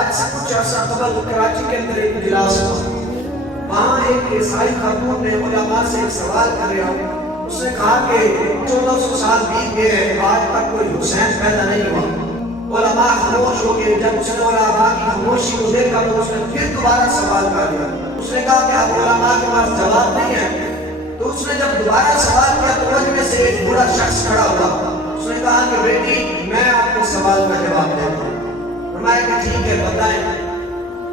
آج سے کچھ عرصہ قبل کراچی کے اندر ایک اجلاس ہوا، وہاں ایک عیسائی خاتون نے علماء سے ایک سوال کر رہا ہوں، اس نے کہا کہ 1400 سال بیت گئے ہیں، آج تک کوئی حسین پیدا نہیں ہوا۔ علماء خاموش ہو گئے۔ جب اس نے علماء کی خاموشی کو دیکھا تو اس نے پھر دوبارہ سوال کر دیا۔ اس نے کہا کہ اب علماء کے پاس جواب نہیں ہے، تو اس نے جب دوبارہ سوال کیا تو ان میں سے ایک بڑا شخص کھڑا ہوا۔ اس نے کہا کہ بیٹی میں آپ کے سوال کا جواب دیتا ہوں۔ فرمایا کہ ٹھیک ہے بتائیں،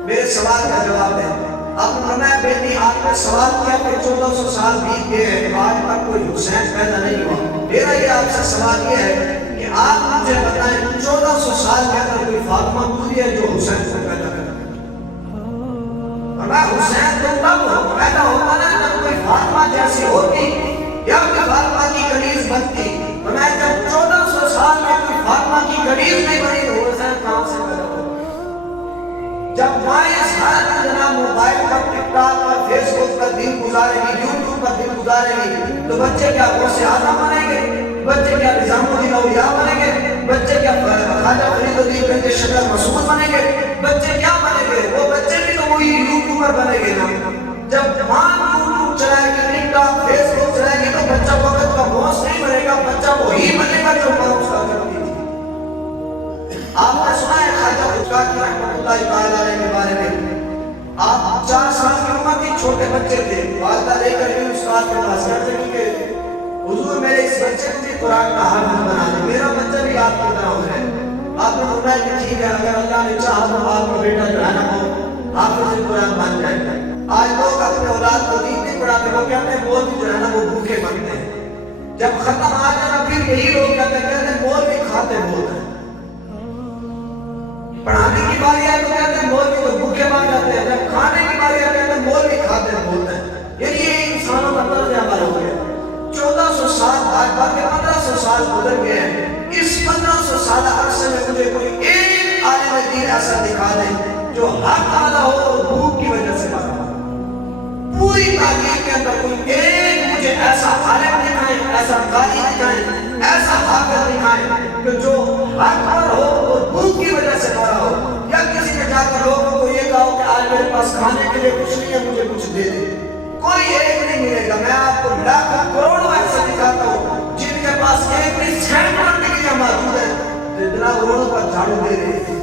میرے سوال کا جواب دیں۔ اب فرمایا بیٹی آپ نے سوال کیا کہ 1400 سال بیت گئے ہیں، آج تک کوئی حسین پیدا نہیں ہوا۔ میرا یہ آپ سے سوال یہ ہے کہ آپ مجھے بتائیں 1400 سال کے اندر کوئی فاطمہ ہوئی ہے جو حسین کو پیدا کرتا ہے؟ فرمایا حسین تو تب پیدا ہوتا نا جب کوئی فاطمہ جیسی ہوتی یا کوئی فاطمہ کی کنیز بنتی۔ فرمایا جب 1400 سال میں کوئی فاطمہ کی کنیز نہیں بنی تو حسین کہاں سے پیدا ہوتا؟ جب مائیں سارا دن جناب موبائل پر ٹک ٹاک پر فیس بک پر دن گزارے گی، یوٹیوب پر دن گزارے گی، تو بچے کیا غوث اعظم بنیں گے؟ بچے کیا نظام الدین اولیاء بنیں گے؟ بچے کیا خواجہ فرید الدین بن شکر مسعود بنیں گے؟ بچے کیا بنیں گے؟ وہ بچے بھی تو وہی یوٹیوبر بنیں گے نا۔ جب ماں یوٹیوب چلائے گی، ٹک ٹاک فیس بک چلائے گی، تو بچہ وقت کا غوث نہیں بنے گا، بچہ وہی بنے گا جو ماں اس کا کرتی تھی۔ آپ نے سنا ہے خواجہ قادری رحمۃ اللہ تعالیٰ علیہ کے بارے میں؟ آپ 4 سال کی عمر تھی، چھوٹے بچے تھے، والدہ لے کر گئی استاد کے پاس، کہتے ہیں کہ حضور میرے اس بچے کو بھی قرآن کا حافظ بنا دیں، میرا بچہ بھی آپ کی طرح ہو جائے۔ آپ نے فرمایا کہ ٹھیک ہے، اگر اللہ نے چاہا تو آپ کا بیٹا جو ہے نا وہ حافظ قرآن بن جائے گا۔ آج لوگ اپنے اولاد کو دین نہیں پڑھاتے، وہ کہتے ہیں مولوی جو ہے نا وہ بھوکے مرتے ہیں۔ جب ختم آ جائے نا پھر یہی لوگ کہتے ہیں مولوی کھاتے بہت ہیں۔ پڑھانے کی باری ہے تو کہتے ہیں مولوی تو بھوکے مار جاتے ہیں، جب کھانے کی باری ہے کہتے ہیں مولوی کھاتے بہت ہیں۔ یعنی یہ انسانوں کا طرز عمل ہو گیا۔ 1400 سال آج بات کے 1500 سال گزر گئے ہیں، اس 1500 سال عرصے میں مجھے کوئی ایک عالم دین ایسا دکھا دیں جو حق والا ہو اور بھوک کی وجہ سے مارا۔ پوری تاریخ کے اندر کوئی ایک مجھے ایسا عالم دکھائیں، ایسا قاری دکھائیں، ایسا حافظ دکھائیں کہ جو حق پر ہو اور بھوک کی وجہ سے مارا ہو، یا کسی نے جا کر لوگوں کو یہ کہا کہ آج میرے پاس کھانے کے لیے کچھ نہیں ہے، مجھے کچھ دے دے۔ کوئی ایک نہیں ملے گا۔ میں آپ کو لاکھوں کروڑوں ایسے دکھاتا ہوں جن کے پاس ایک نہیں سینکڑوں ڈگریاں موجود ہیں، جتنا روڈوں پر جھاڑو دے رہے ہیں،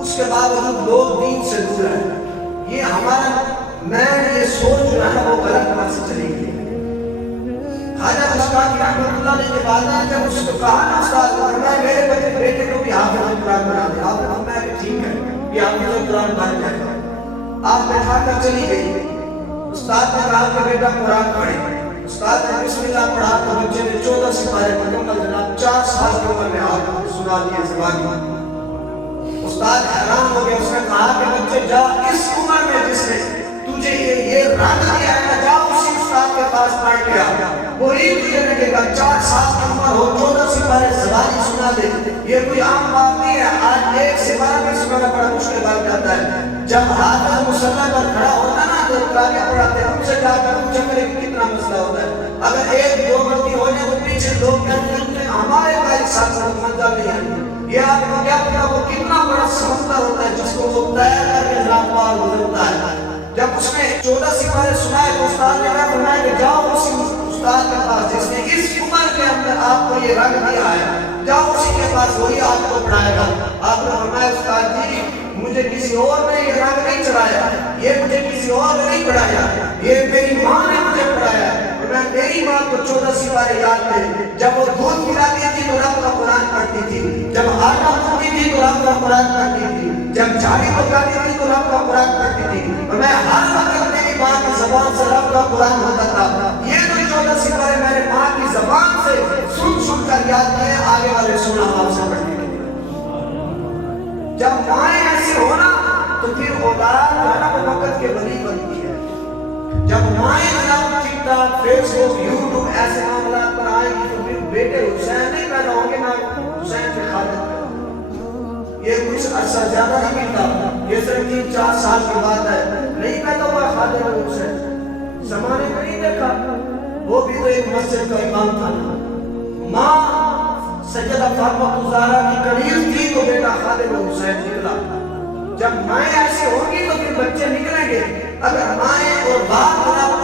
اس کے باوجود لوگ دین سے دور ہیں۔ یہ ہمارا یہ سوچ جو ہے نا وہ غلط بات سے چلی گئی۔ خواجہ قادری رحمۃ اللہ علیہ کے بعد جب اس کو کہا نا استاد فرمایا میرے بیٹے کو بھی حافظ قرآن بنا دے، آپ نے فرمایا کہ ٹھیک ہے یہ حافظ قرآن بن جائے گا۔ آپ بٹھا کر چلی گئی۔ استاد نے کہا کہ بیٹا قرآن پڑھے۔ استاد نے بسم اللہ پڑھا تو بچے نے 14 سپارے مکمل جناب 4 سال کی عمر میں آپ کو سنا دیا زبانی۔ استاد حیران ہو گیا، اس نے کہا کہ بچے جا اس عمر میں جس نے تجھے یہ رنگ دیا ہے جا اسی استاد کے پاس پڑھ کے آ، وہی تجھے لگے گا 4 سال کی عمر ہو 14 سپارے زبانی سنا دے۔ یہ کوئی عام بات نہیں ہے، آج ایک سپارہ بھی سنانا بڑا مشکل بات جاتا ہے۔ جب حافظ مصلی پر کھڑا ہوتا نا تو قرآن پڑھاتے ہیں، ان سے جا کر پوچھا کرے کہ کتنا مسئلہ ہوتا ہے۔ اگر ایک دو غلطی ہو جائے تو پیچھے لوگ کہتے ہیں ہمارے بھائی ساتھ منظر نہیں ہے۔ یہ آپ کو کیا پتا وہ کتنا بڑا سمندر ہوتا ہے جس کو وہ طے کر کے نظام پار گزرتا ہے۔ جب اس نے 14 سپارے سنائے تو استاد نے کہا فرمایا کہ جاؤ اسی استاد کے پاس جس نے اس عمر کے اندر آپ کو یہ رنگ دیا ہے، جاؤ اسی کے پاس، وہی آپ کو پڑھائے گا۔ آپ نے فرمایا استاد جی مجھے کسی اور نے یہ رنگ نہیں چڑھایا، یہ مجھے کسی اور نے نہیں پڑھایا، یہ میری ماں نے مجھے پڑھایا۔ اور میں میری ماں کو 14 سپارے یاد تھے، جب وہ دودھ پلاتی تھی تو رب کا قرآن پڑھتی تھی، جب آٹا گوندتی تھی تو رب کا قرآن پڑھتی تھی، جب جھاڑی پکاتی تھی تو رب کا قرآن پڑھتی تھی، اور میں ہر وقت میری ماں کی زبان سے رب کا قرآن ہوتا تھا۔ یہ جو 14 سپارے میں نے ماں کی زبان سے سن کر یاد کیے، آگے والے سنا آپ سے پڑھنے کے لیے۔ جب مائیں ایسی ہونا تو پھر اولاد جو ہے نا وہ وقت کے ولی بنتی ہے۔ جب مائیں جناب ٹک ٹاک فیس بک یوٹیوب ایسے معاملات پر آئیں گی تو پھر بیٹے حسین نہیں پیدا ہوں گے، نہ حسین کے خالد۔ یہ کچھ عرصہ زیادہ نہیں ملتا، یہ صرف 3-4 سال کی بات ہے، نہیں پیدا ہوا خالد حسین۔ زمانے میں نہیں دیکھا، وہ بھی تو ایک مسجد کا امام تھا۔ ماں سیدہ فاطمہ الزہرا کی قریب تھی تو بیٹا خالد حسین نکلا۔ جب مائیں ایسی ہوں گی تو پھر بچے نکلیں گے. اگر مائیں اور باپ خدا